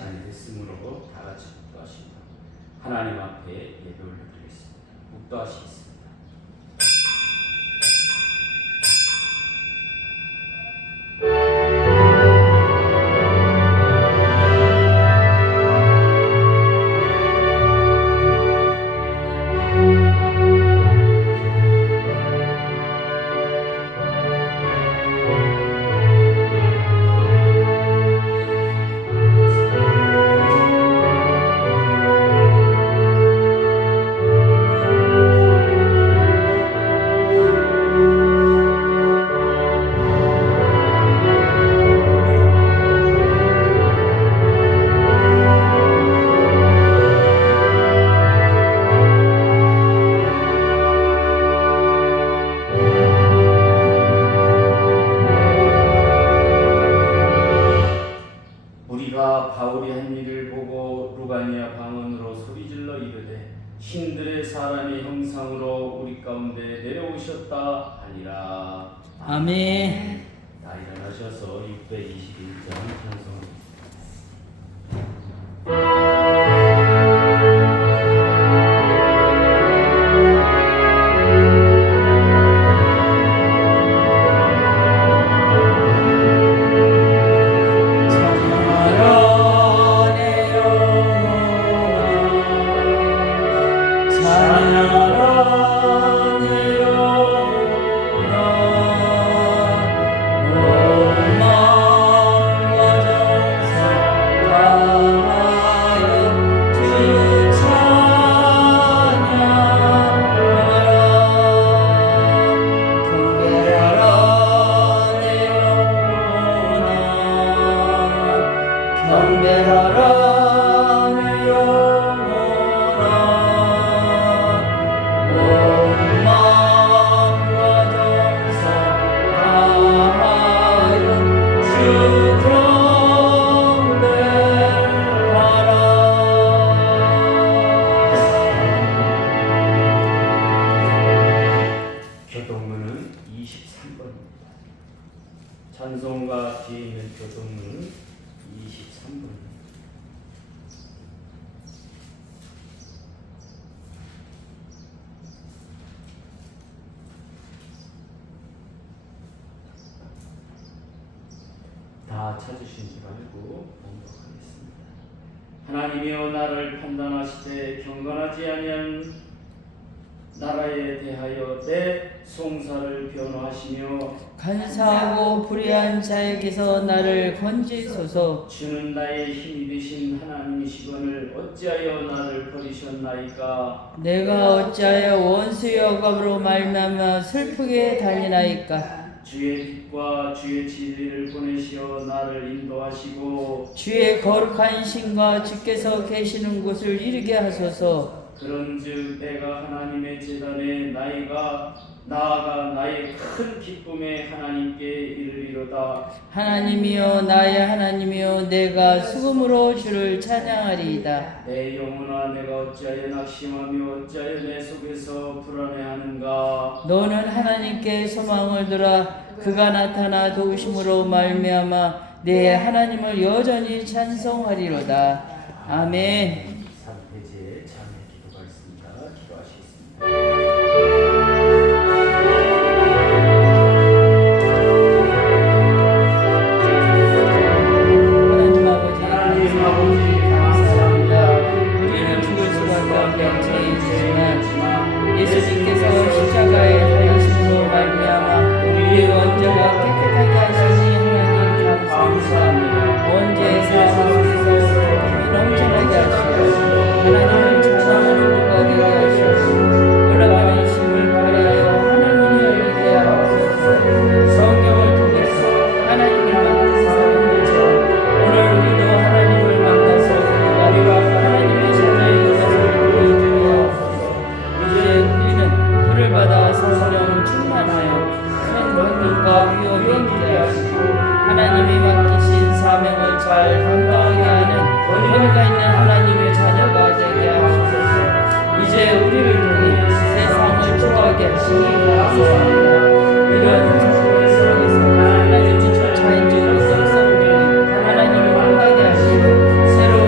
시간이 됐으므로 다 같이 묵도하십니다. 하나님 앞에 예배 올려드리겠습니다. 묵도하시겠습니다. 우리가 바울이 한 일을 보고 루가니아 방언으로 소리질러 이르되 신들의 사람의 형상으로 우리 가운데 내려오셨다 하니라. 아멘. 다 일어나셔서 621장 찬송합니다. 교동문은 23번입니다. 찬송가 뒤에 있는 교동문은 23번입니다. 다 찾으신지 말고 봉독하겠습니다. 하나님이여 나를 판단하시되 경건하지 아니한 나라에 대하여 내 송사를 변호하시며 간사하고 불의한 자에게서 나를 건지소서. 주는 나의 힘이 되신 하나님이시거늘 어찌하여 나를 버리셨나이까. 내가 어찌하여 원수의 억압으로 말미암아 슬프게 다니나이까. 주의 빛과 주의 진리를 보내시어 나를 인도하시고 주의 거룩한 신과 주께서 계시는 곳을 이르게 하소서. 그런즉 내가 하나님의 제단에 나아가 나의 큰 기쁨에 하나님께 이르리로다. 하나님이여 나의 하나님이여 내가 수금으로 주를 찬양하리이다. 내 영혼아 내가 어찌하여 낙심하며 어찌하여 내 속에서 불안해하는가. 너는 하나님께 소망을 들어 그가 나타나 도우심으로 말미암아 내 하나님을 여전히 찬송하리로다. 아멘. 3페이지에 찬양 기도가 있습니다. 기도하시겠습니다. 하나님 아버지 감사합니다. 우리는 죽을 수밖에 없는 죄이지만 예수님께서 십자가에 달리심으로 말미암아 우리의 원죄가 깨끗하게 하시니 하나님 감사합니다. 원죄의 사함 속에서 기쁨이 넘쳐나게 하시고 하나님을 찬양하는 누가 되게 하시고 올라가는 힘을 발하여 하나님을 열리게 하옵소서. 성경을 통해서 하나님을 만난 사람들처럼 오늘 우리도 하나님을 만나서 우리가 하나님의 자녀인 것을 보여주게 하옵소서. 이제 우리는 불을 받아 성령 충만하여 큰 권능과 위엄이 있게 하시고 하나님이 맡기신 사명을 잘 감당하게 하는 권위가 있는 하나님의 자녀가 되게 하옵소서. 이제 우리를 통해 세상을 주도하게 하시니 감사합니다. 이런 세상에서 하나님이 쫓아인 지 오래된 성경에 하나님을 만나게 하시고 새로운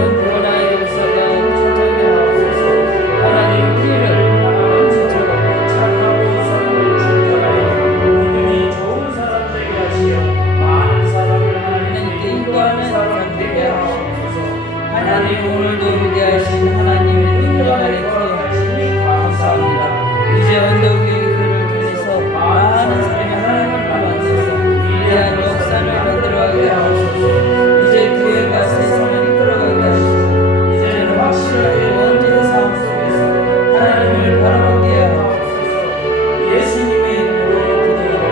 오늘도 위대하신 하나님의 능력 아래 기억하시니 감사합니다. 이제 언덕 위에 그를 통해서 많은 사람이 하나님을 만나셔서 위대한 역사를 만들어가게 하소서. 이제 교회가 세상을 이끌어가게 하시고 이제는 확실하게 원죄의 삶 속에서 하나님을 바라보게 하옵소서. 예수님의 이름으로 기도드립니다.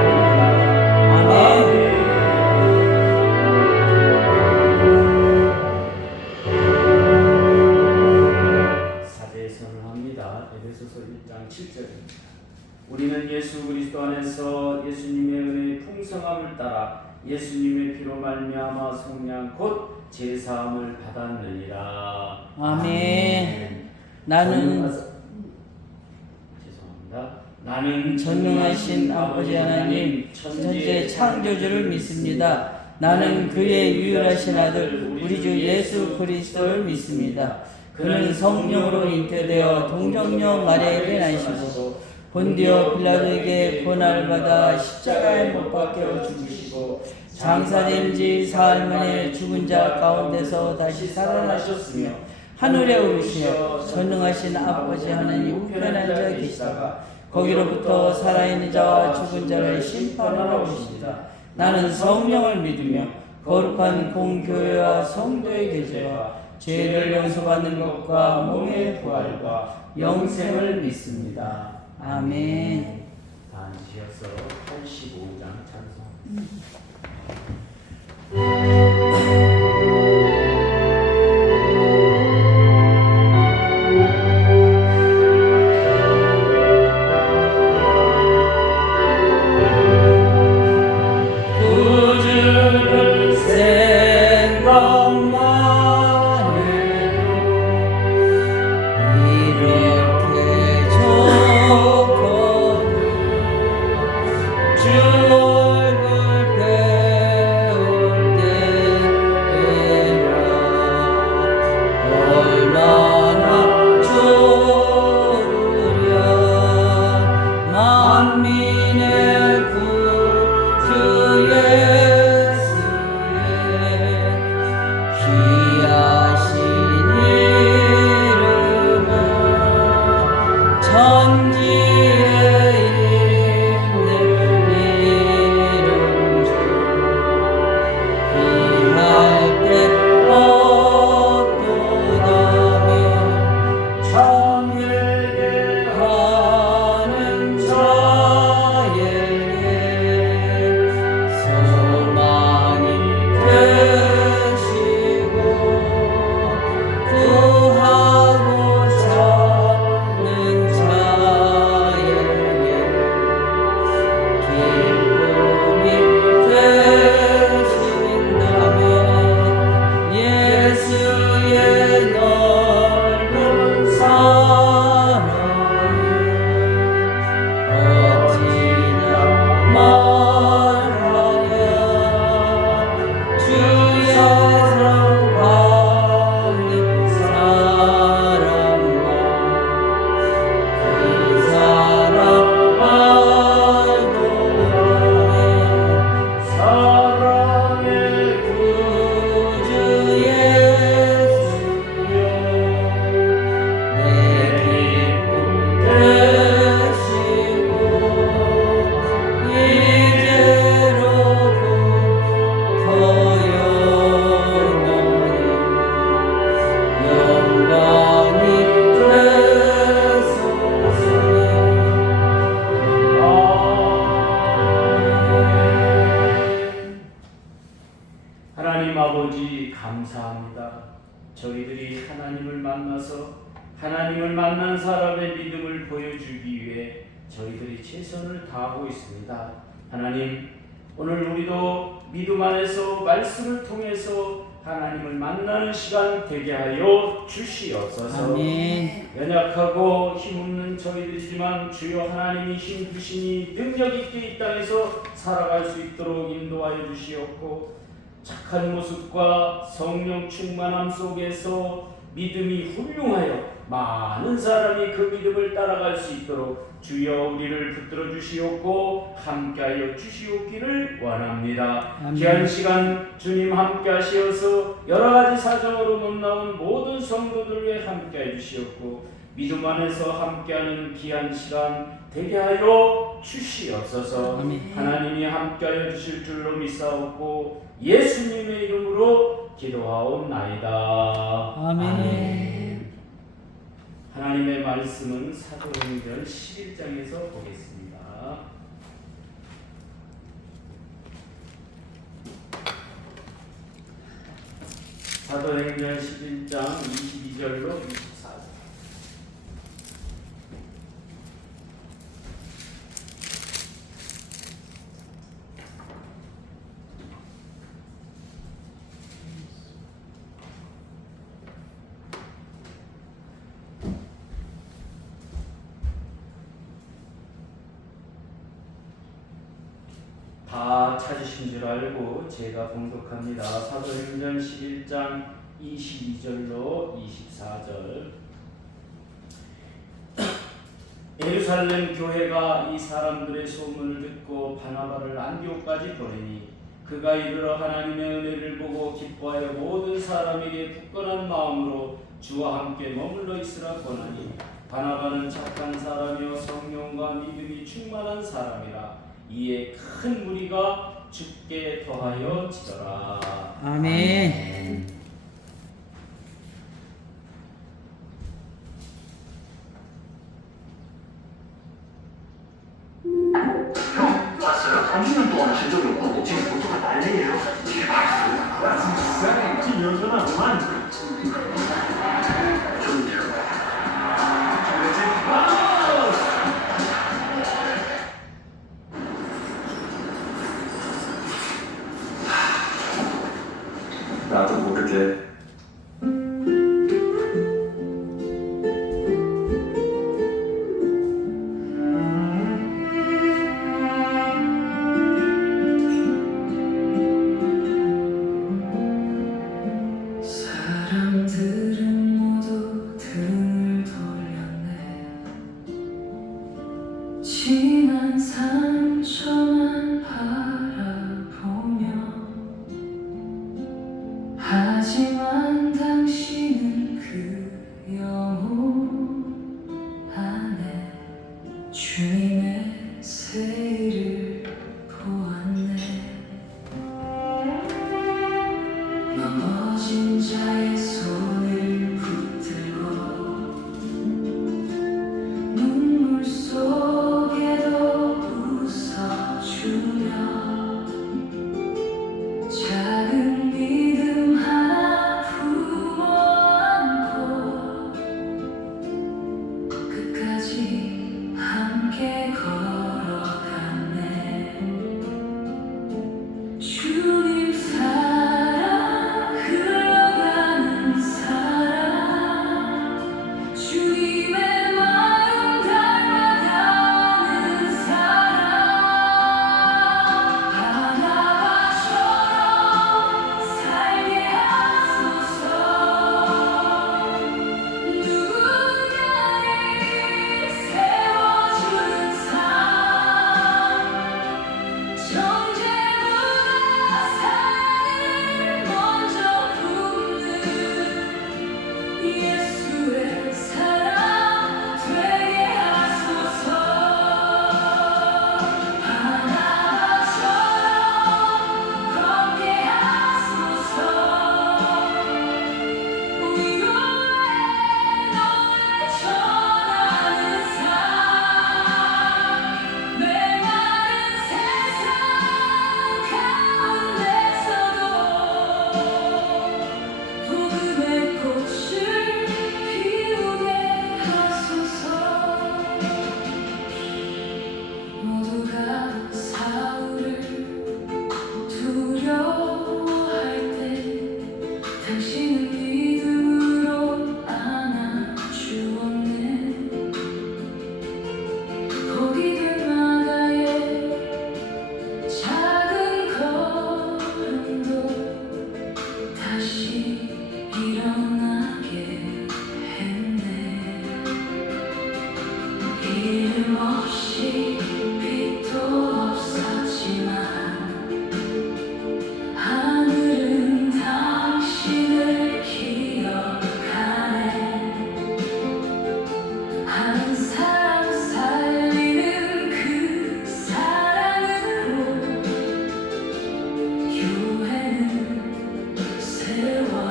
아멘. 사제선을 합니다. 에베소서 1장 7절입니다. 우리는 예수 그리스도 안에서 예수님의 은혜의 풍성함을 따라 예수님의 피로 말미암아 속량 곧 제사함을 받았느니라. 아멘. 나는 죄송합니다. 나는 전능하신 아버지 하나님 천재 창조주를 믿습니다. 나는 그의 유일하신 아들 우리 주 예수 그리스도를 믿습니다. 그는 성령으로 잉태되어 동정녀 마리아에게 나시고 본디오 빌라도에게 고난을 받아 십자가에 못 박혀 죽으시고 장사된 지 사흘 만에 죽은 자 가운데서 다시 살아나셨으며 하늘에 오르시어 전능하신 아버지 하나님 우편에 앉아 계시다가 거기로부터 살아있는 자와 죽은 자를 심판하러 오십니다. 나는 성령을 믿으며 거룩한 공교회와 성도의 교제와 죄를 용서받는 것과 몸의 부활과 영생을 믿습니다. 아멘. 다 앉으셔서 85장 찬송. 구주를 생각만 해도 이렇게 좋거든. 주 얼굴 배울 때에야 얼마나 좋으랴. 만민의 구주 예수의 귀하신 이름은 천지에 있는 이름 중 비할 때 없도다며 정일게 하는 자에게 소망이 되시고 구하고 찾는 자에게 기쁨이 되신다면 예수의 넓은 사랑을 어찌나 말하랴. 주의 사랑받는 사람만 그 사랑 알도다네. 사랑의 구주 예수여 내 기쁨 되시고 이제로부터 영원히 하나님 아버지 감사합니다. 저희들이 하나님을 만나서 하나님을 만난 사람의 믿음을 보여주기 위해 저희들이 최선을 다하고 있습니다. 하나님, 오늘 우리도 믿음 안에서 말씀을 통해서 하나님을 만나는 시간 되게 하여 주시옵소서. 아멘. 연약하고 힘없는 저희들이지만 주여 하나님이 힘 주시니 능력 있게 이 땅에서 살아갈 수 있도록 인도하여 주시옵고 착한 모습과 성령 충만함 속에서 믿음이 훌륭하여 많은 사람이 그 믿음을 따라갈 수 있도록 주여 우리를 붙들어 주시옵고 함께하여 주시옵기를 원합니다. 아멘. 귀한 시간 주님 함께 하시어서 여러 가지 사정으로 못 나온 모든 성도들 위해 함께해 주시옵고 믿음 안에서 함께하는 귀한 시간 되게 하여 주시옵소서. 아멘. 하나님이 함께하여 주실 줄로 믿사옵고 예수님의 이름으로 기도하옵나이다. 아멘. 하나님의 말씀은 사도행전 11장에서 보겠습니다. 사도행전 11장 22절로 24절. 다 찾으신 줄 알고 제가 봉독합니다. 사도행전 11장 22절로 24절. 예루살렘 교회가 이 사람들의 소문을 듣고 바나바를 안디옥까지 보내니 그가 이르러 하나님의 은혜를 보고 기뻐하여 모든 사람에게 굳건한 마음으로 주와 함께 머물러 있으라 권하니 바나바는 착한 사람이요 성령과 믿음이 충만한 사람이라. 이에 큰 무리가 죽게 더하여 지더라. 아멘. 형, 봤어요? 30년 동안 진 적이 없고 지금 모두가 난리예요. 진짜 지금 여전하구만. 좋은데요? 나도 모르게 사람들은 모두 등을 돌렸네. 지난 상처만 바라보며 하지만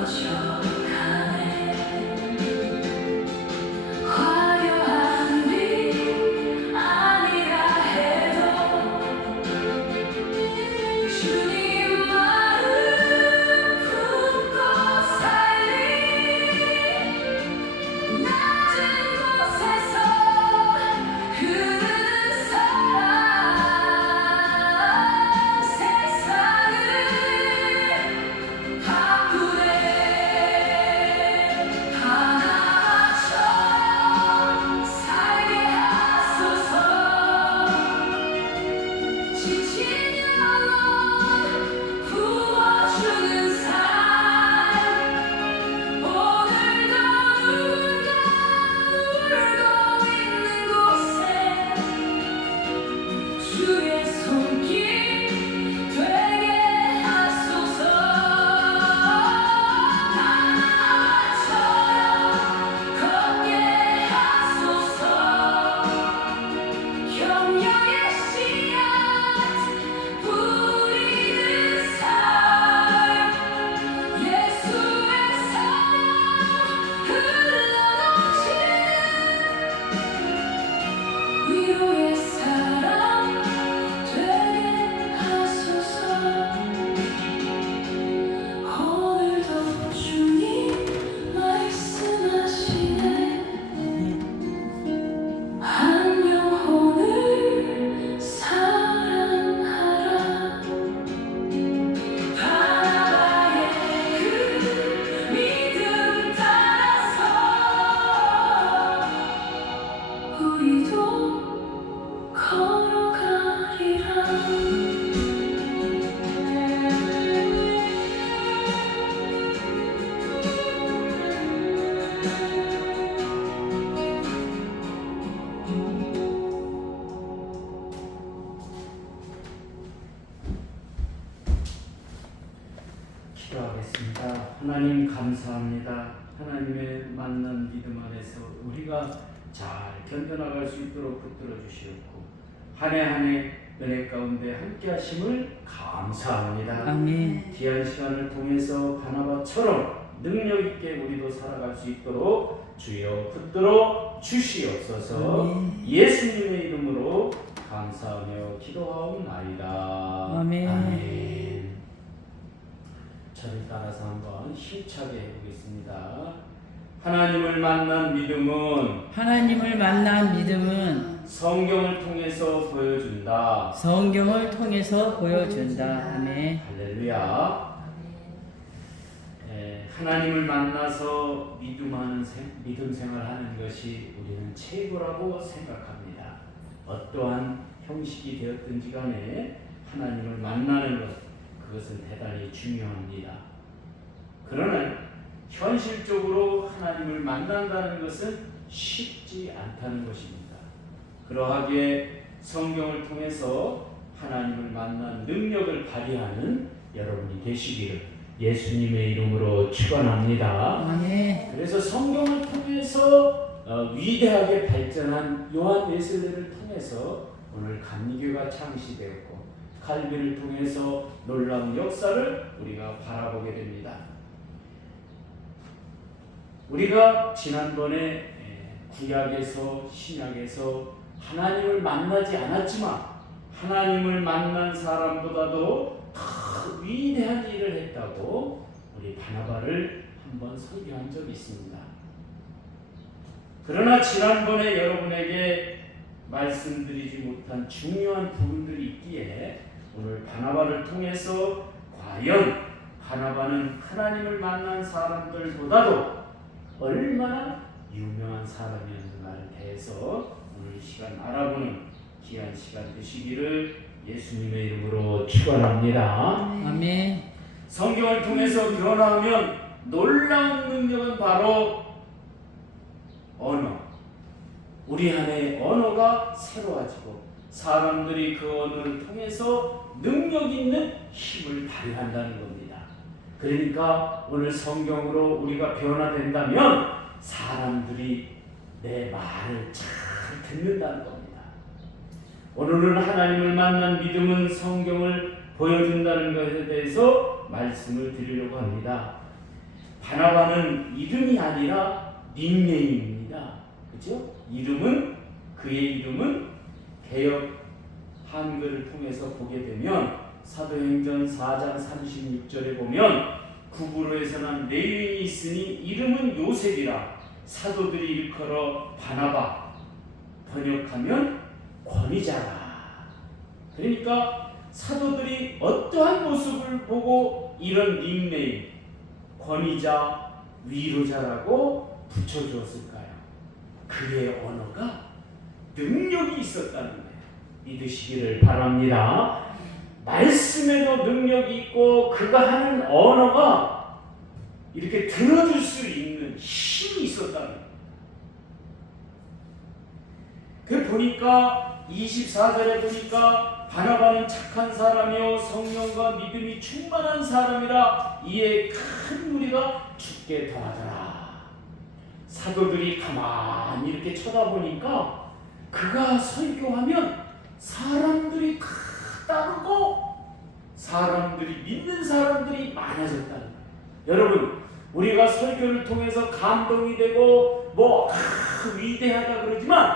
퍼져가네 화려한 빛 아니라 해도 주님 마음 품고 살리 낮은 곳에서 흐르는 사랑 세상을 바꾸네 하나처럼 살게 하소서 지친 영혼 부어주는 삶 오늘도 누군가 울고 있는 곳에 주의 손길 되게 하소서 하나처럼 걷게 하소서 경영의 씨앗 뿌리는 삶 예수의 사랑 흘러넘치는 위로의 사랑 되게 하소서 오늘도 주님 말씀하시네 한 영혼을 사랑하라 바나바의 그 믿음 따라서 우리도 걸어가리라 기도하겠습니다. 하나님 감사합니다. 하나님의 만난 믿음 안에서 우리가 잘 견뎌나갈 수 있도록 붙들어 주시옵고 한 해 한 해 은혜 가운데 함께 하심을 감사합니다. 아멘. 귀한 시간을 통해서 바나바처럼 능력 있게 우리도 살아갈 수 있도록 주여 붙들어 주시옵소서. 아멘. 예수님의 이름으로 감사하며 기도하옵나이다. 아멘. 저를 따라서 한번 힘차게 해보겠습니다. 하나님을 만난 믿음은 하나님을 만난 믿음은 성경을 통해서 보여준다. 성경을 통해서 보여준다. 아멘. 할렐루야. 하나님을 만나서 믿음 생활하는 것이 우리는 최고라고 생각합니다. 어떠한 형식이 되었든지 간에 하나님을 만나는 것, 그것은 대단히 중요합니다. 그러나 현실적으로 하나님을 만난다는 것은 쉽지 않다는 것입니다. 그러하기에 성경을 통해서 하나님을 만난 능력을 발휘하는 여러분이 되시기를 예수님의 이름으로 축원합니다. 아멘. 그래서 성경을 통해서 위대하게 발전한 요한 웨슬레를 통해서 오늘 감리교가 창시되었고 칼빈을 통해서 놀라운 역사를 우리가 바라보게 됩니다. 우리가 지난번에 구약에서 신약에서 하나님을 만나지 않았지만 하나님을 만난 사람보다도 더 위대한 일을 했다고 우리 바나바를 한번 설교한 적이 있습니다. 그러나 지난번에 여러분에게 말씀드리지 못한 중요한 부분들이 있기에 오늘 바나바를 통해서 과연 바나바는 하나님을 만난 사람들보다도 얼마나 유명한 사람이었는가에 대해서 오늘 이 시간 알아보는 귀한 시간 되시기를 예수님의 이름으로 축원합니다. 아멘. 성경을 통해서 변화하면 놀라운 능력은 바로 언어. 우리 안에 언어가 새로워지고 사람들이 그 언어를 통해서 능력 있는 힘을 발휘한다는 겁니다. 그러니까 오늘 성경으로 우리가 변화된다면 사람들이 내 말을 잘 듣는다는 겁니다. 오늘은 하나님을 만난 믿음은 성경을 보여준다는 것에 대해서 말씀을 드리려고 합니다. 바나바는 이름이 아니라 닉네임입니다. 그죠? 그의 이름은 개역 한글을 통해서 보게 되면 사도행전 4장 36절에 보면 구브로에서 난 레위인이 있으니 이름은 요셉이라 사도들이 일컬어 바나바, 번역하면 권위자라. 그러니까 사도들이 어떠한 모습을 보고 이런 닉네임, 권위자, 위로자라고 붙여주었을까요? 그의 언어가 능력이 있었다는 거예요. 믿으시기를 바랍니다. 말씀에도 능력이 있고 그가 하는 언어가 이렇게 들어줄 수 있는 힘이 있었다는 거예요. 그 보니까 24절에 보니까 바나바는 착한 사람이요 성령과 믿음이 충만한 사람이라 이에 큰 무리가 죽게 더하더라. 사도들이 가만히 이렇게 쳐다보니까 그가 설교하면 사람들이 다 따르고 사람들이 믿는 사람들이 많아졌다는 거예요. 여러분, 우리가 설교를 통해서 감동이 되고 위대하다 그러지만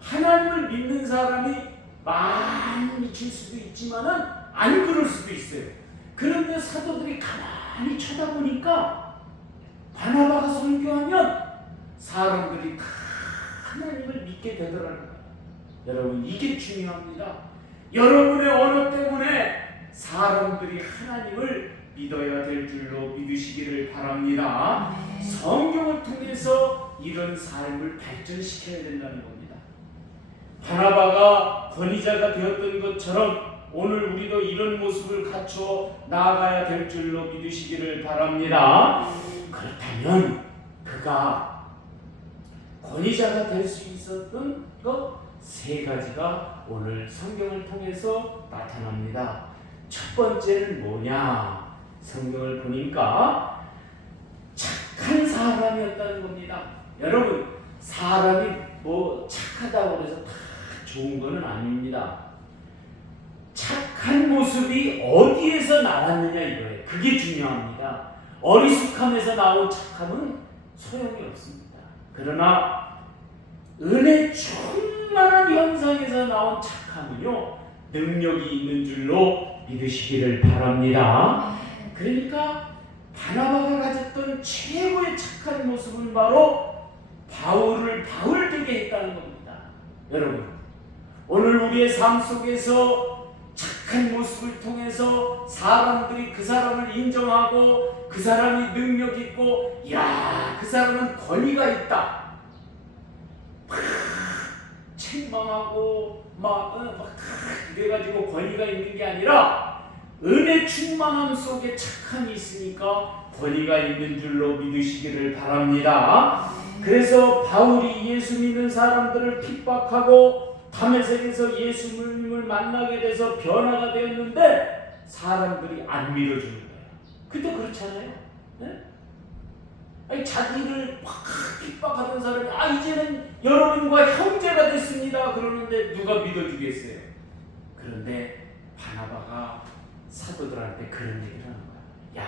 하나님을 믿는 사람이 많이 미칠 수도 있지만은 안 그럴 수도 있어요. 그런데 사도들이 가만히 쳐다보니까 바나바가 설교하면 사람들이 다 하나님을 믿게 되더라는 거예요. 여러분, 이게 중요합니다. 여러분의 언어 때문에 사람들이 하나님을 믿어야 될 줄로 믿으시기를 바랍니다. 성경을 통해서 이런 삶을 발전시켜야 된다는 겁니다. 바나바가 권위자가 되었던 것처럼 오늘 우리도 이런 모습을 갖추어 나아가야 될 줄로 믿으시기를 바랍니다. 그렇다면 그가 권위자가 될 수 있었던 것 세 가지가 오늘 성경을 통해서 나타납니다. 첫 번째는 뭐냐? 성경을 보니까 착한 사람이었다는 겁니다. 여러분, 사람이 착하다고 해서 다 좋은 것은 아닙니다. 착한 모습이 어디에서 나왔느냐 이거예요. 그게 중요합니다. 어리숙함에서 나온 착함은 소용이 없습니다. 그러나 은혜 충만한 현상에서 나온 착함은요, 능력이 있는 줄로 믿으시기를 바랍니다. 그러니까 바나바가 가졌던 최고의 착한 모습은 바로 바울을 바울되게 했다는 겁니다. 여러분, 오늘 우리의 삶 속에서 착한 모습을 통해서 사람들이 그 사람을 인정하고 그 사람이 능력 있고 그 사람은 권위가 있다 책망하고 이래가지고 권위가 있는 게 아니라 은혜 충만함 속에 착함이 있으니까 권위가 있는 줄로 믿으시기를 바랍니다. 그래서 바울이 예수 믿는 사람들을 핍박하고 다메섹에서 예수님을 만나게 돼서 변화가 되었는데 사람들이 안 믿어주는 거예요. 그때 그렇잖아요. 네? 아니, 자기를 막 핍박하던 사람이 이제는 여러분과 형제가 됐습니다 그러는데 누가 믿어주겠어요? 그런데 바나바가 사도들한테 그런 얘기를 하는 거야.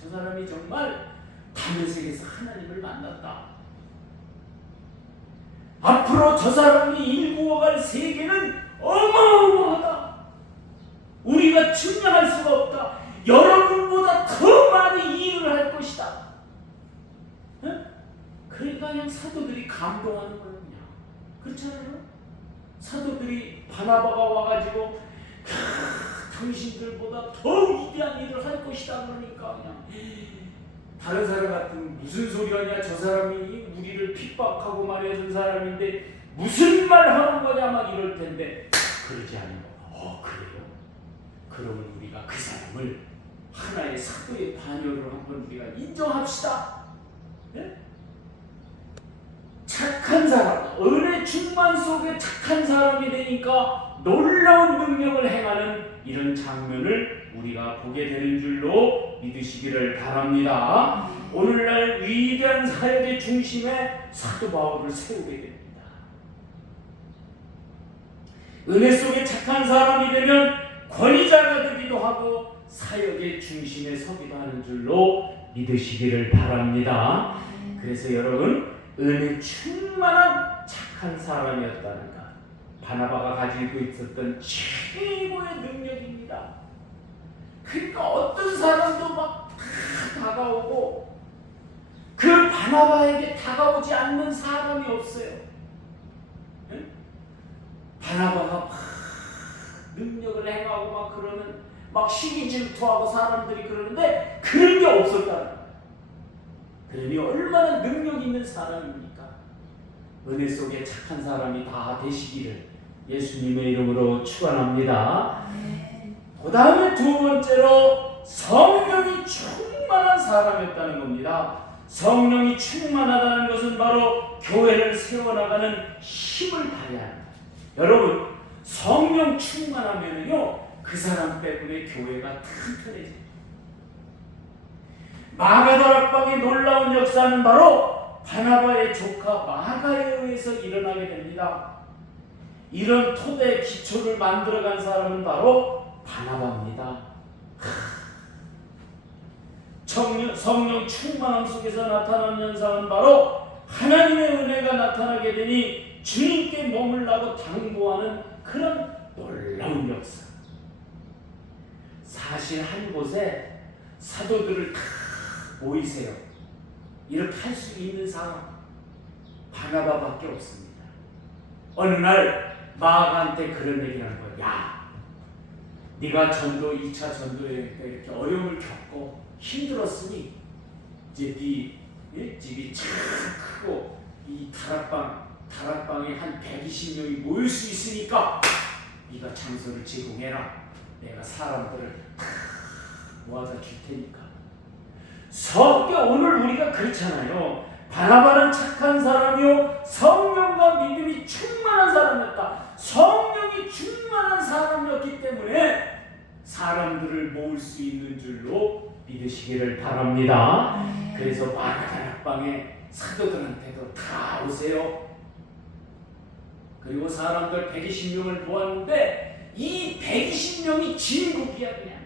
저 사람이 정말 다메섹에서 하나님을 만났다. 앞으로 저 사람이 일구어갈 세계는 어마어마하다. 우리가 측량할 수가 없다. 여러분보다 더 많이 일을 할 것이다. 그러니까 그냥 사도들이 감동하는 거예요. 그냥. 그렇잖아요. 사도들이 바나바가 와가지고 당신들보다 더 위대한 일을 할 것이다 그러니까 그냥 다른 사람 같으면 무슨 소리 하냐, 저 사람이 우리를 핍박하고 말해준 사람인데 무슨 말 하는 거냐 막 이럴 텐데 그러지 않은 거. 그래요? 그러면 우리가 그 사람을 하나의 사도의 반열로 한번 우리가 인정합시다. 네? 착한 사람, 은혜 충만 속에 착한 사람이 되니까 놀라운 능력을 행하는 이런 장면을 우리가 보게 되는 줄로 믿으시기를 바랍니다. 오늘날 위대한 사역의 중심에 사도 바울을 세우게 됩니다. 은혜 속에 착한 사람이 되면 권위자가 되기도 하고 사역의 중심에 서기도 하는 줄로 믿으시기를 바랍니다. 그래서 여러분, 은혜 충만한 착한 사람이었다는 것, 바나바가 가지고 있었던 최고의 능력입니다. 그러니까 어떤 사람도 막 다 다가오고 그 바나바에게 다가오지 않는 사람이 없어요. 응? 바나바가 막 능력을 행하고 막 그러면 막 시기 질투하고 사람들이 그러는데 그런 게 없었다는 거예요. 그러니 얼마나 능력 있는 사람입니까? 은혜 속에 착한 사람이 다 되시기를 예수님의 이름으로 축원합니다. 그 다음에 두 번째로 성령이 충만한 사람이었다는 겁니다. 성령이 충만하다는 것은 바로 교회를 세워나가는 힘을 발휘합니다. 여러분, 성령 충만하면요 그 사람 때문에 교회가 튼튼해집니다. 마가다락방의 놀라운 역사는 바로 바나바의 조카 마가에 의해서 일어나게 됩니다. 이런 토대 기초를 만들어간 사람은 바로 바나바입니다. 성령 충만함 속에서 나타나는 현상은 바로 하나님의 은혜가 나타나게 되니 주님께 머물라고 당부하는 그런 놀라운 역사. 사실 한 곳에 사도들을 다 모이세요. 이렇게 할 수 있는 사람 바나바밖에 없습니다. 어느 날 마가한테 그런 얘기를 하는 거예요. 야, 네가 2차 전도에 이렇게 어려움을 겪고 힘들었으니 이제 네 집이 참 크고 이 다락방에 한 120명이 모일 수 있으니까 네가 장소를 제공해라. 내가 사람들을 다 모아다 줄 테니까. 오늘 우리가 그렇잖아요. 바나바는 착한 사람이요 성령과 믿음이 충만한 사람이었다. 성령이 충만한 사람이었기 때문에 사람들을 모을 수 있는 줄로 믿으시기를 바랍니다. 그래서 마가다락방에 사도들한테도 다 오세요. 그리고 사람들 120명을 보았는데 이 120명이 진국이야. 그냥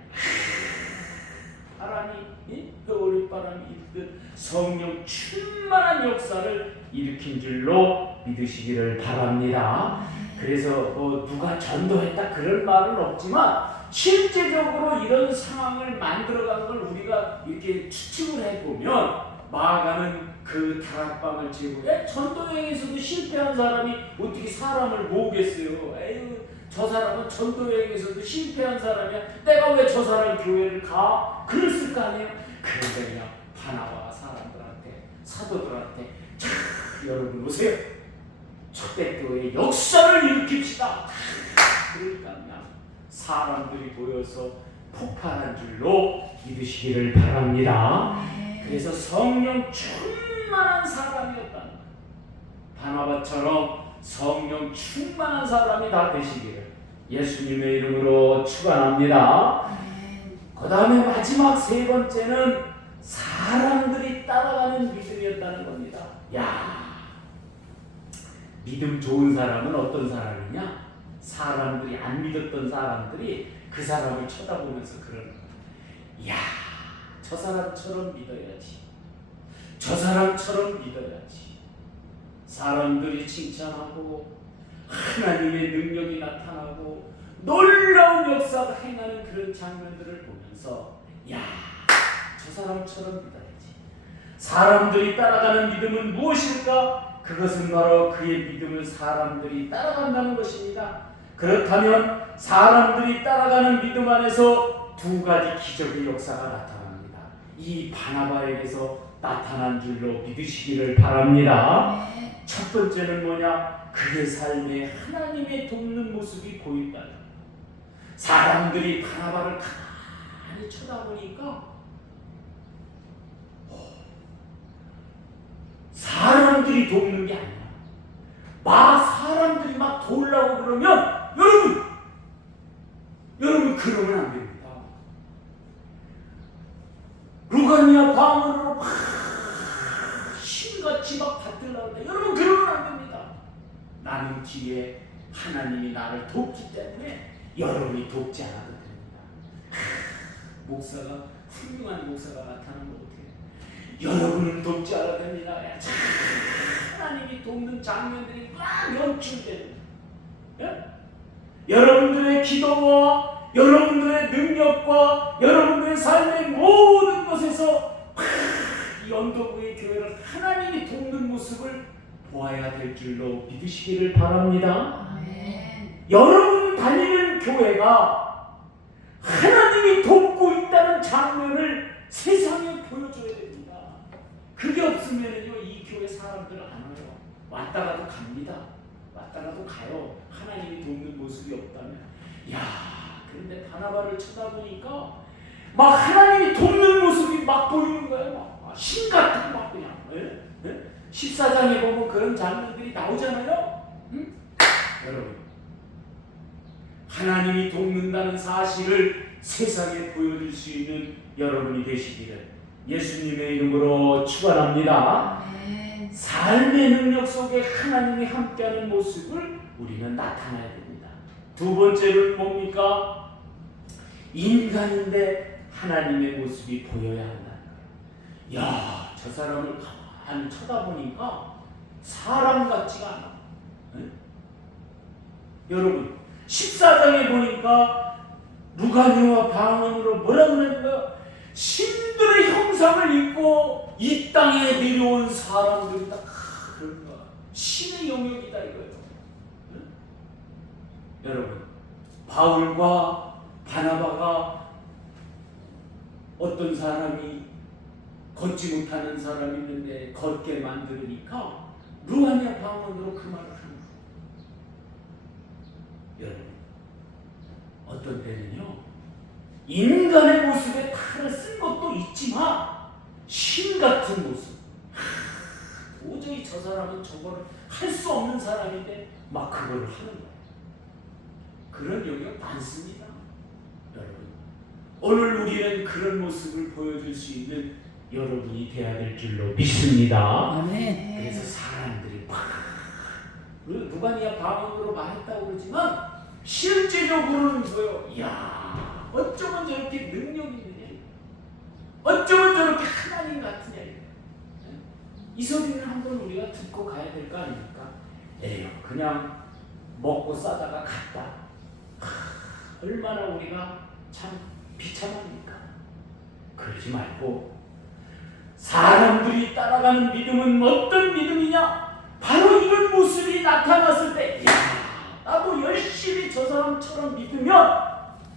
바람이 겨울바람이 일듯 성령 충만한 역사를 일으킨 줄로 믿으시기를 바랍니다. 그래서 누가 전도했다 그런 말은 없지만 실제적으로 이런 상황을 만들어가는 걸 우리가 이렇게 추측을 해보면 마가는 그 다락방을 제공해. 전도여행에서도 실패한 사람이 어떻게 사람을 모으겠어요. 에휴, 저 사람은 전도여행에서도 실패한 사람이야. 내가 왜 저 사람 교회를 가? 그랬을 거 아니에요. 그런데 그냥 바나바가 사람들한테, 사도들한테, 자, 여러분 오세요. 초대교회의 역사를 일으킵시다. 그러니까 그냥 사람들이 모여서 폭발한 줄로 믿으시기를 바랍니다. 그래서 성령 충만한 사람이었다는 거예요. 바나바처럼 성령 충만한 사람이 다 되시기를 예수님의 이름으로 축원합니다. 그 다음에 마지막 세 번째는 사람들이 따라가는 믿음이었다는 겁니다. 야, 믿음 좋은 사람은 어떤 사람이냐? 사람들이 안 믿었던 사람들이 그 사람을 쳐다보면서 그러는 거야. 야, 저 사람처럼 믿어야지. 저 사람처럼 믿어야지. 사람들이 칭찬하고 하나님의 능력이 나타나고 놀라운 역사가 행하는 그런 장면들을 보면서 야, 저 사람처럼 믿어야지. 사람들이 따라가는 믿음은 무엇일까? 그것은 바로 그의 믿음을 사람들이 따라간다는 것입니다. 그렇다면 사람들이 따라가는 믿음 안에서 두 가지 기적의 역사가 나타납니다. 이 바나바에게서 나타난 줄로 믿으시기를 바랍니다. 첫 번째는 뭐냐? 그의 삶에 하나님의 돕는 모습이 보인다. 사람들이 바나바를 가만히 쳐다보니까 사람들이 돕는 게 아니야. 사람들이 막 도우려고 그러면 여러분 그러면 안 됩니다. 루가니아 방언으로 막 신같이 막 받들라는데 여러분 그러면 안 됩니다. 나는 뒤에 하나님이 나를 돕기 때문에 여러분이 돕지 않아도 됩니다. 목사가 훌륭한 목사가 나타나면 어떻게 해요? 여러분은 돕지 않아도 됩니다. 하나님이 돕는 장면들이 막 연출되는, 예? 여러분들의 기도와 여러분들의 능력과 여러분들의 삶의 모든 것에서 이 언덕의 교회를 하나님이 돕는 모습을 보아야 될 줄로 믿으시기를 바랍니다. 여러분 다니는 교회가 하나님이 돕고 있다는 장면을 세상에 보여줘야 됩니다. 그게 없으면요 이 교회 사람들 안 와요. 왔다가도 갑니다. 왔다가도 가요. 하나님이 돕는 모습이 없다면. 야, 그런데 바나바를 쳐다보니까 막 하나님이 돕는 모습이 막 보이는 거예요. 막 신 같은 막 그냥. 14장에 보면 그런 장면들이 나오잖아요. 응? 여러분, 하나님이 돕는다는 사실을 세상에 보여줄 수 있는 여러분이 되시기를 예수님의 이름으로 축원합니다. 삶의 능력 속에 하나님이 함께하는 모습을 우리는 나타나야 됩니다. 두 번째는 뭡니까? 인간인데 하나님의 모습이 보여야 한다는 거예요. 야, 저 사람을 가만히 쳐다보니까 사람 같지가 않아. 네? 여러분 14장에 보니까 루가니와 방언으로 뭐라고 그러는 거예요? 신들의 형상을 입고 이 땅에 내려온 사람들이다. 그런 거야. 신의 영역이다 이거예요. 네? 여러분, 바울과 바나바가 어떤 사람이 걷지 못하는 사람이 있는데 걷게 만들으니까 루가니아 방언으로 그 말을 하는 거예요. 여러분, 어떤 때는요 인간의 모습에 칼을 쓴 것도 있지만 신 같은 모습, 도저히 저 사람은 저거를 할 수 없는 사람인데 막 그걸 하는 거예요. 그런 영역 많습니다. 여러분, 오늘 우리는 그런 모습을 보여줄 수 있는 여러분이 돼야 될 줄로 믿습니다. 아멘. 그래서 사람들이 막 루가니아 방언으로 말했다고 그러지만 실제적으로는 뭐예요? 이야, 어쩌면 저렇게 능력이 있느냐, 어쩌면 저렇게 하나님 같으냐. 이 소리는 한번 우리가 듣고 가야 될 거 아닙니까? 에휴, 그냥 먹고 싸다가 갔다. 얼마나 우리가 참 비참합니까? 그러지 말고 사람들이 따라가는 믿음은 어떤 믿음이냐? 바로 이런 모습이 나타났을 때, 야, 나도 열심히 저 사람처럼 믿으면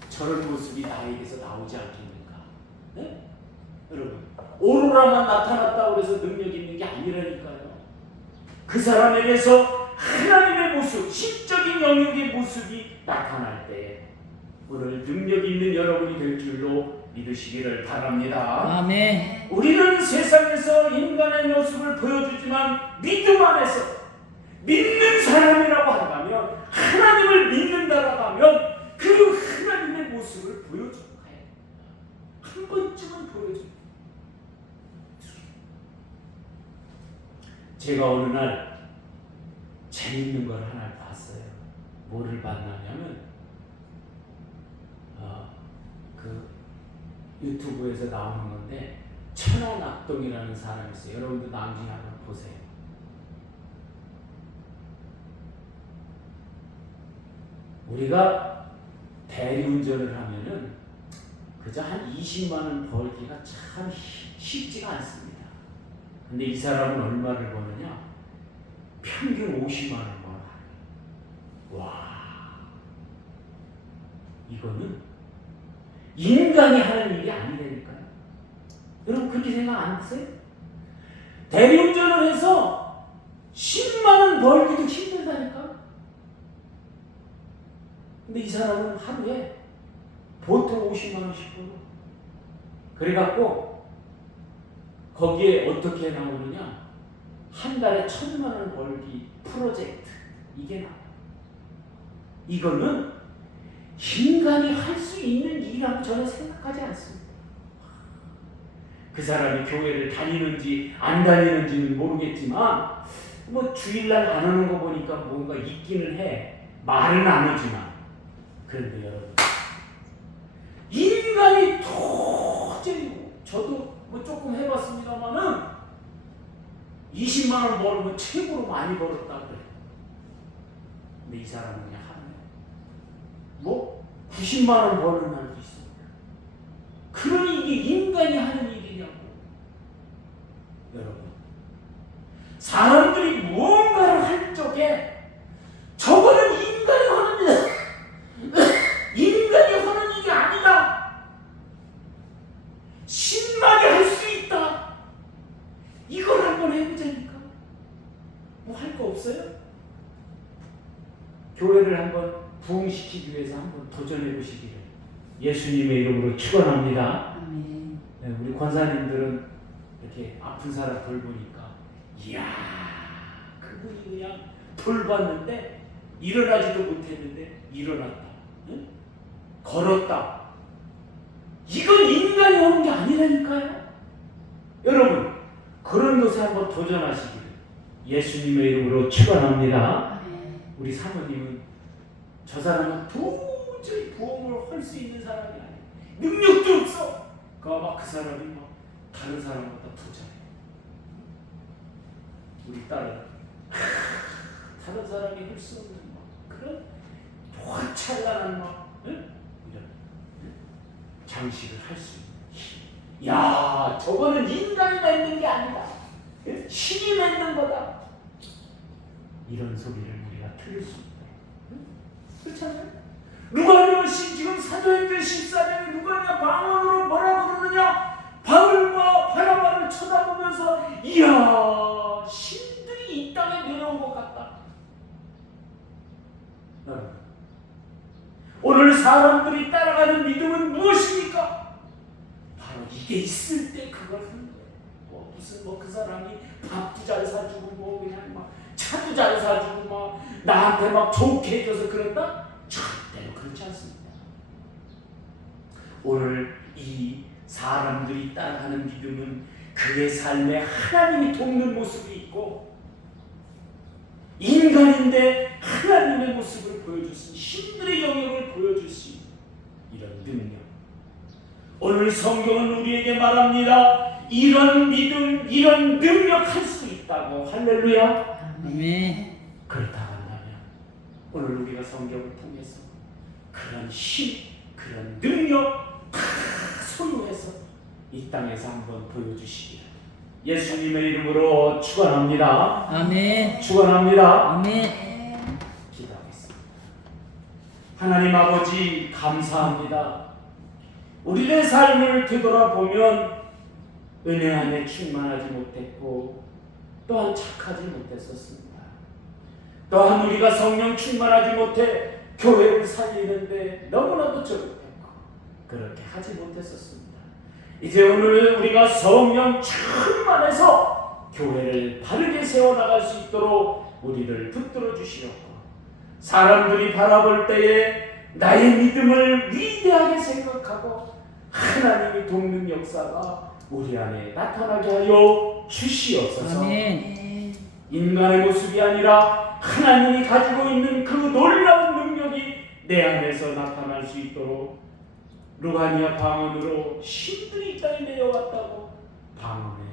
저런 모습이 나에게서 나오지 않겠는가? 네? 여러분, 오로라만 나타났다고 해서 능력 있는 게 아니라니까요. 그 사람에게서 하나님의 모습, 신적인 영역의 모습이 나타날 때 오늘 능력 있는 여러분이 될 줄로 믿으시기를 바랍니다. 아멘. 우리는 세상에서 인간의 모습을 보여주지만 믿음 안에서 믿는 사람이라고 한다면, 하나님을 믿는다라고 하면 그 하나님의 모습을 보여줘야 해요. 한 번쯤은 보여줘요. 제가 어느 날 재밌는 걸 하나 봤어요. 뭐를 봤냐면 그 유튜브에서 나오는 건데, 천안악동이라는 사람이 있어요. 여러분도 나중에 한번 보세요. 우리가 대리운전을 하면은 그저 한 20만 원 벌기가 참 쉽지가 않습니다. 근데 이 사람은 얼마를 버느냐? 평균 50만 원 벌어요. 와, 이거는 인간이 하는 일이 아니라니까요. 여러분, 그렇게 생각 안 하세요? 대리운전을 해서 10만 원 벌기도 힘들다니까. 근데 이 사람은 하루에 보통 50만 원씩 벌어. 그래갖고 거기에 어떻게 나오느냐? 한 달에 1,000만 원 벌기 프로젝트, 이게 나와요. 이거는 인간이 할 수 있는 일이라고 저는 생각하지 않습니다. 그 사람이 교회를 다니는지 안 다니는지는 모르겠지만 뭐 주일날 안 하는 거 보니까 뭔가 있기는 해. 말은 안 하지만. 그런데 여러분, 인간이 도저히, 저도 뭐 조금 해봤습니다만은 20만 원 벌면 최고로 많이 벌었다 그래. 근데 이 사람은 그냥 하네. 뭐 90만 원 버는 날도 있어. 그러니 이게 인간이 하는 일이냐고. 여러분, 사람들이 무언가를 할 적에 저거는 인간이 하는 인간이 하는 일이 아니다. 신나게 할 수 있다. 이걸 한번 해보자니까. 뭐 할 거 없어요? 교회를 한번 부흥시키기 위해서 한번 도전해 보시기를 예수님의 이름으로 축원합니다. 아멘. 네, 우리 권사님들은 이렇게 아픈 사람 돌보니까 이야, 그분이 그냥 돌봤는데 일어나지도 못했는데 일어났다. 응? 걸었다. 이건 인간이 하는 게 아니라니까요. 여러분, 그런 것에 한번 도전하시기를 예수님의 이름으로 축원합니다. 아멘. 우리 사모님은 저 사람은 도저히 부흥을 할 수 있는 사람이 아니야. 능력도 없어. 막 그 사람이 막 다른 사람보다 더 잘해. 우리 딸은 다른 사람이 할 수 없는 막 그런 화찬란한 막 이런 장식을 할 수 있는 힘. 야, 저거는 인간이 만든 게 아니다. 신이 만든 거다. 이런 소리를 우리가 들을 수 있다. 그렇잖아요? 누가냐 지금 사도행전 14장에 누가냐 방언으로 뭐라고 그러느냐? 바울과 바나바를 쳐다보면서 이야, 신들이 이 땅에 내려온 것 같다. 오늘 사람들이 따라가는 믿음은 무엇입니까? 바로 이게 있을 때 그걸 하는 거예요. 무슨 그 사람이 밥도 잘 사주고 그냥 막 차도 잘 사주고 막 나한테 막 좋게 해줘서 그런다? 절대로 그렇지 않습니다. 오늘 이 사람들이 따라가는 믿음은 그의 삶에 하나님이 돕는 모습이 있고 인간인데 하나님의 모습을 보여줄 수 있는 신들의 영역을 보여줄 수 있는 이런 능력. 오늘 성경은 우리에게 말합니다. 이런 믿음, 이런 능력 할 수 있다고. 할렐루야. 아멘. 그렇다고 한다면 오늘 우리가 성경을 통해서 그런 힘, 그런 능력 다 소유해서 이 땅에서 한번 보여주시기를 예수님의 이름으로 축원합니다. 아멘. 축원합니다. 아멘. 기도하겠습니다. 하나님 아버지 감사합니다. 우리의 삶을 되돌아보면 은혜 안에 충만하지 못했고 또한 착하지 못했었습니다. 또한 우리가 성령 충만하지 못해 교회를 살리는데 너무나도 적응했고 그렇게 하지 못했었습니다. 이제 오늘 우리가 성령 충만해서 교회를 바르게 세워나갈 수 있도록 우리를 붙들어 주시옵고 사람들이 바라볼 때에 나의 믿음을 위대하게 생각하고 하나님이 돕는 역사가 우리 안에 나타나게 하여 주시옵소서. 아멘. 인간의 모습이 아니라 하나님이 가지고 있는 그 놀라운 능력이 내 안에서 나타날 수 있도록 루하니아 방언으로 신들이 이 땅에 내려왔다고 방언의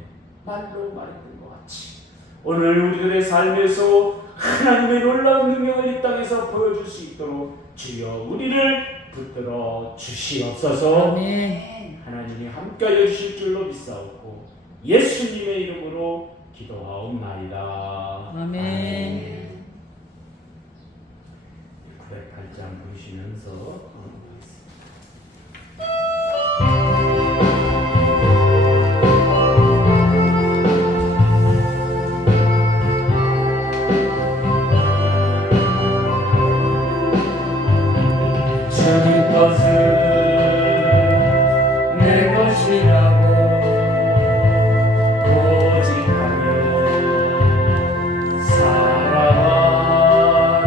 말로 말했던 것 같이 오늘 우리들의 삶에서 하나님의 놀라운 능력을 이 땅에서 보여줄 수 있도록 주여 우리를 붙들어 주시옵소서. 아멘. 하나님이 함께하여 주실 줄로 믿사옵고 예수님의 이름으로 기도하옵나이다. 아멘. 908장 보시면서 주님 것은 내 것이라고 고직하며 살아가는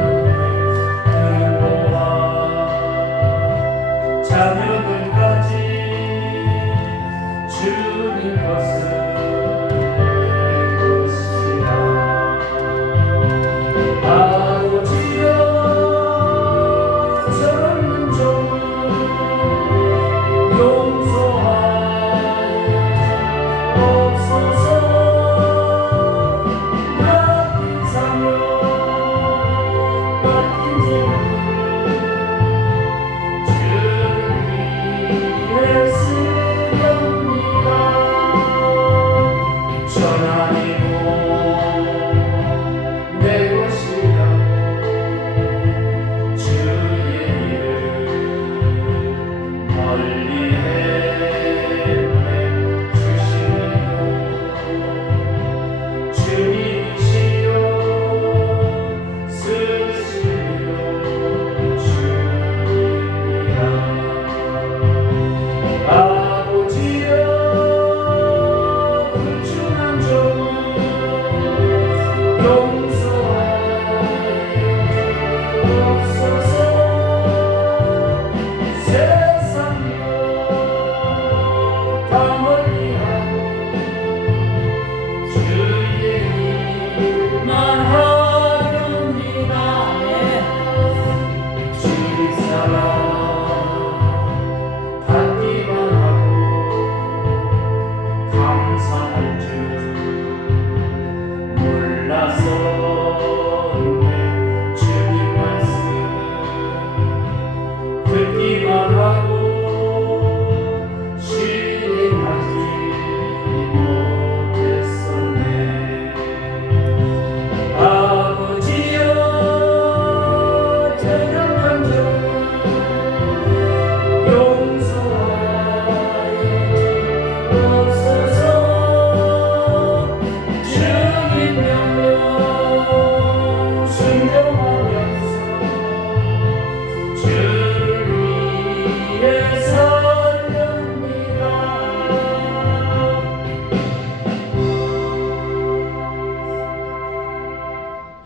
그보아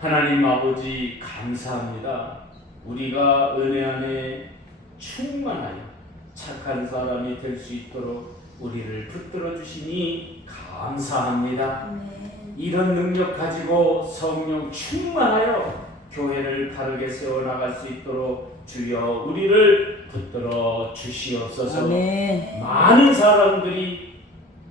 하나님 아버지 감사합니다. 우리가 은혜 안에 충만하여 착한 사람이 될 수 있도록 우리를 붙들어 주시니 감사합니다. 이런 능력 가지고 성령 충만하여 교회를 바르게 세워나갈 수 있도록 주여 우리를 붙들어 주시옵소서. 아멘. 많은 사람들이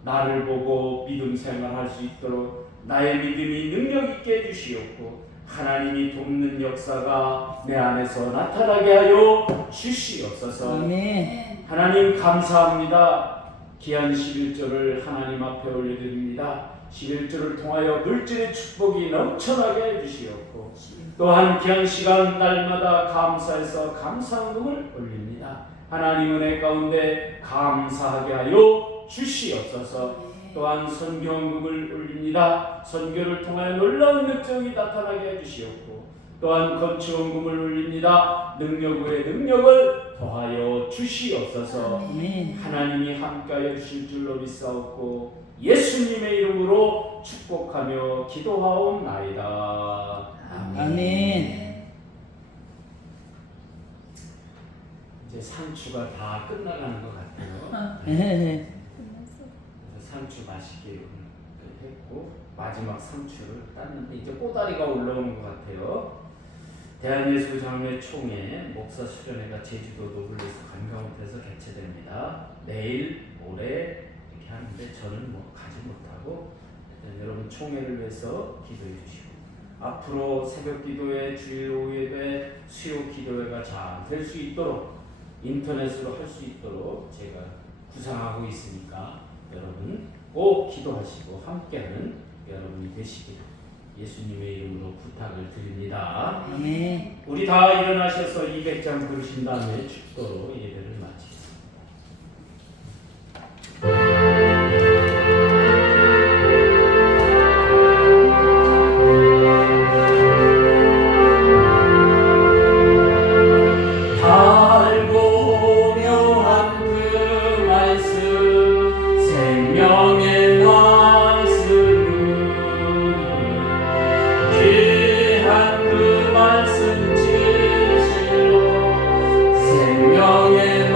나를 보고 믿음 생활할 수 있도록 나의 믿음이 능력 있게 해주시옵고 하나님이 돕는 역사가 내 안에서 나타나게 하여 주시옵소서. 아멘. 하나님 감사합니다. 귀한 11조를 하나님 앞에 올려드립니다. 11조를 통하여 물질의 축복이 넘쳐나게 해주시옵고 또한 귀한 시간 날마다 감사해서 감사함을 올립니다. 하나님 은혜 가운데 감사하게 하여 주시옵소서. 또한 선교헌금을 올립니다. 선교를 통하여 놀라운 역정이 나타나게 해주시옵고 또한 건축헌금을 올립니다. 능력 외에 능력을 더하여 주시옵소서. 아멘. 하나님이 함께하여 주실 줄로 믿사옵고 예수님의 이름으로 축복하며 기도하옵나이다. 아멘. 이제 상추가 다 끝나가는 것 같아요. 네. 그래서 상추 맛있게 했고 마지막 상추를 땄는데 이제 꼬다리가 올라오는 것 같아요. 대한예수장로총회 목사 수련회가 제주도 노블레스 관광호텔에서 개최됩니다. 내일, 모레 이렇게 하는데 저는 뭐 가지 못하고 여러분 총회를 위해서 기도해 주시고 앞으로 새벽 기도회, 주일 오후 예배, 수요 기도회가 잘 될 수 있도록 인터넷으로 할 수 있도록 제가 구상하고 있으니까 여러분 꼭 기도하시고 함께하는 여러분이 되시기를 예수님의 이름으로 부탁을 드립니다. 아멘. 우리 다 일어나셔서 200장 부르신 다음에 축도로 예배를 마치겠습니다. 달고 묘한 그 말씀 생명의 말씀은 귀한 그 말씀 진실로 생명의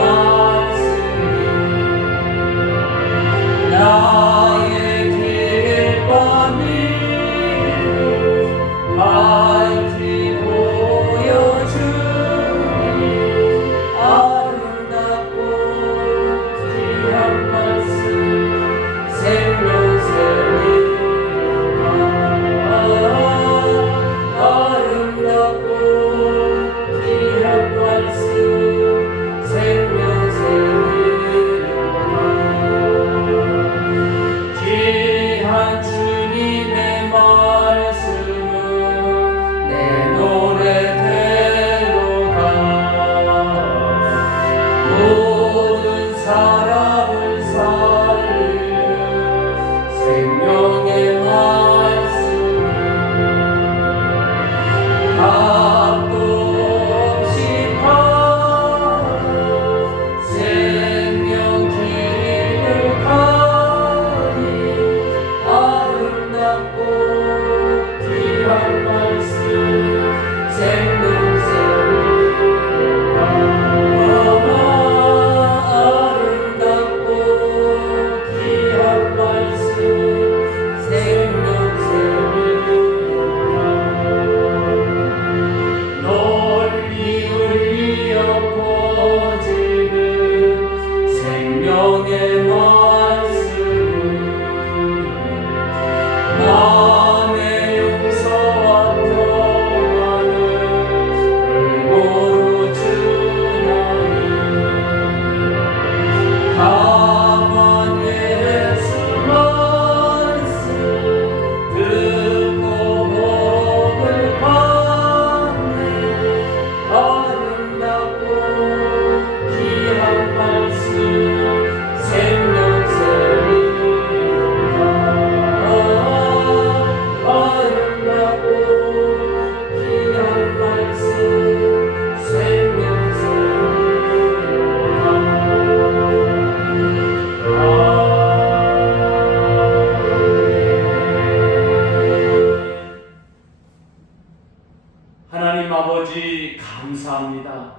아버지 감사합니다.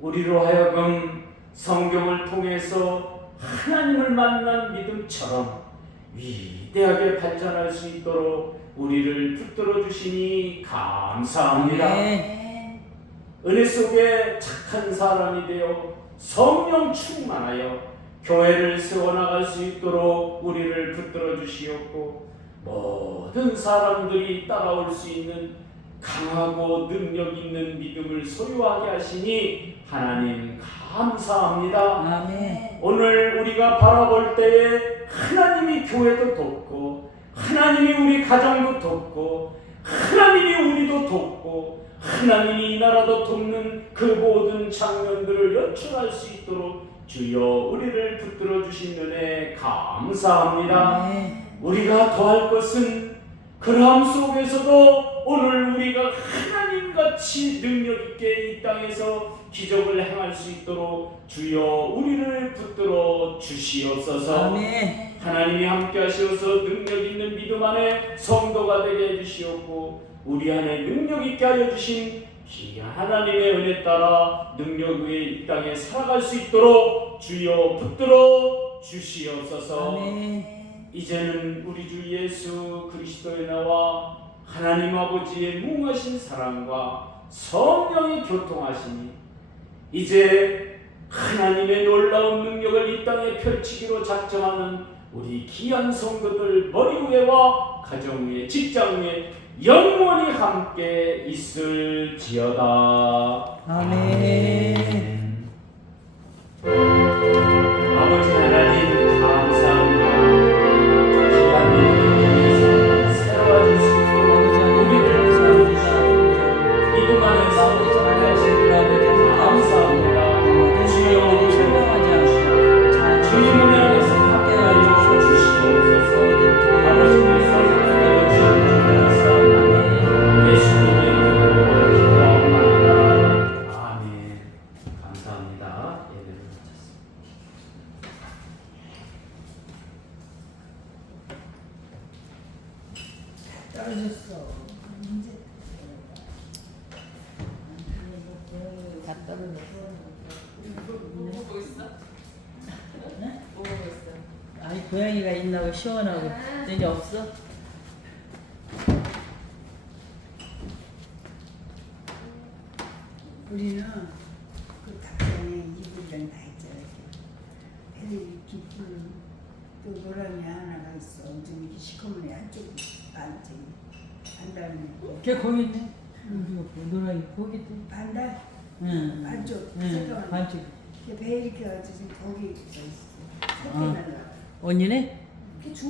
우리로 하여금 성경을 통해서 하나님을 만난 믿음처럼 위대하게 발전할 수 있도록 우리를 붙들어 주시니 감사합니다. 아멘. 은혜 속에 착한 사람이 되어 성령 충만하여 교회를 세워나갈 수 있도록 우리를 붙들어 주시옵고 모든 사람들이 따라올 수 있는 강하고 능력 있는 믿음을 소유하게 하시니 하나님 감사합니다. 아멘. 오늘 우리가 바라볼 때에 하나님이 교회도 돕고 하나님이 우리 가정도 돕고 하나님이 우리도 돕고 하나님이 이 나라도 돕는 그 모든 장면들을 연출할 수 있도록 주여 우리를 붙들어 주신 은혜 감사합니다. 아멘. 우리가 더할 것은 그러함 속에서도 오늘 우리가 하나님같이 능력있게 이 땅에서 기적을 행할 수 있도록 주여 우리를 붙들어 주시옵소서. 아멘. 하나님이 함께 하시어서 능력있는 믿음 안에 성도가 되게 해주시옵고 우리 안에 능력있게 하여 주신 귀한 하나님의 은혜 따라 능력 위에 이 땅에 살아갈 수 있도록 주여 붙들어 주시옵소서. 아멘. 이제는 우리 주 예수 그리스도의 나와 하나님 아버지의 무궁하신 사랑과 성령의 교통하심이 이제 하나님의 놀라운 능력을 이 땅에 펼치기로 작정하는 우리 귀한 성도들 머리 위에와 가정 위에 직장 위에 영원히 함께 있을지어다. 아멘. 아버지 하나님 감사합니다. 귀한 능력을 새로워질 수 있도록 우리를 믿음 안에서 감사합니다. 주여 주님 은혜 안에서 함께 하여 주시옵소서. 아버지의 사랑을 주시옵소서. 예수님의 이름으로 기도하옵나이다. 아멘. 감사합니다. 예배를 마쳤습니다. 떨어졌어. 다 떨어졌어. 뭐 보고 있어? 네? 뭐 보고 있어? 아니 고양이가 있나고 시원하고 너네 없어? 우리는 그 닭장에 이불이랑 다 있잖아요. 배를 깊은 또 노랑이 하나가 있어. 좀 이렇게 시커먼 애 한쪽이 반쪽이 반달에 걔 거기 있네. 노랑이 거기 또. 반달 응. 반쪽 응. 잠깐만. 반쪽. 배 이렇게 가지고 거기 있어. 새끼 어. 날라. 언니네? 이렇게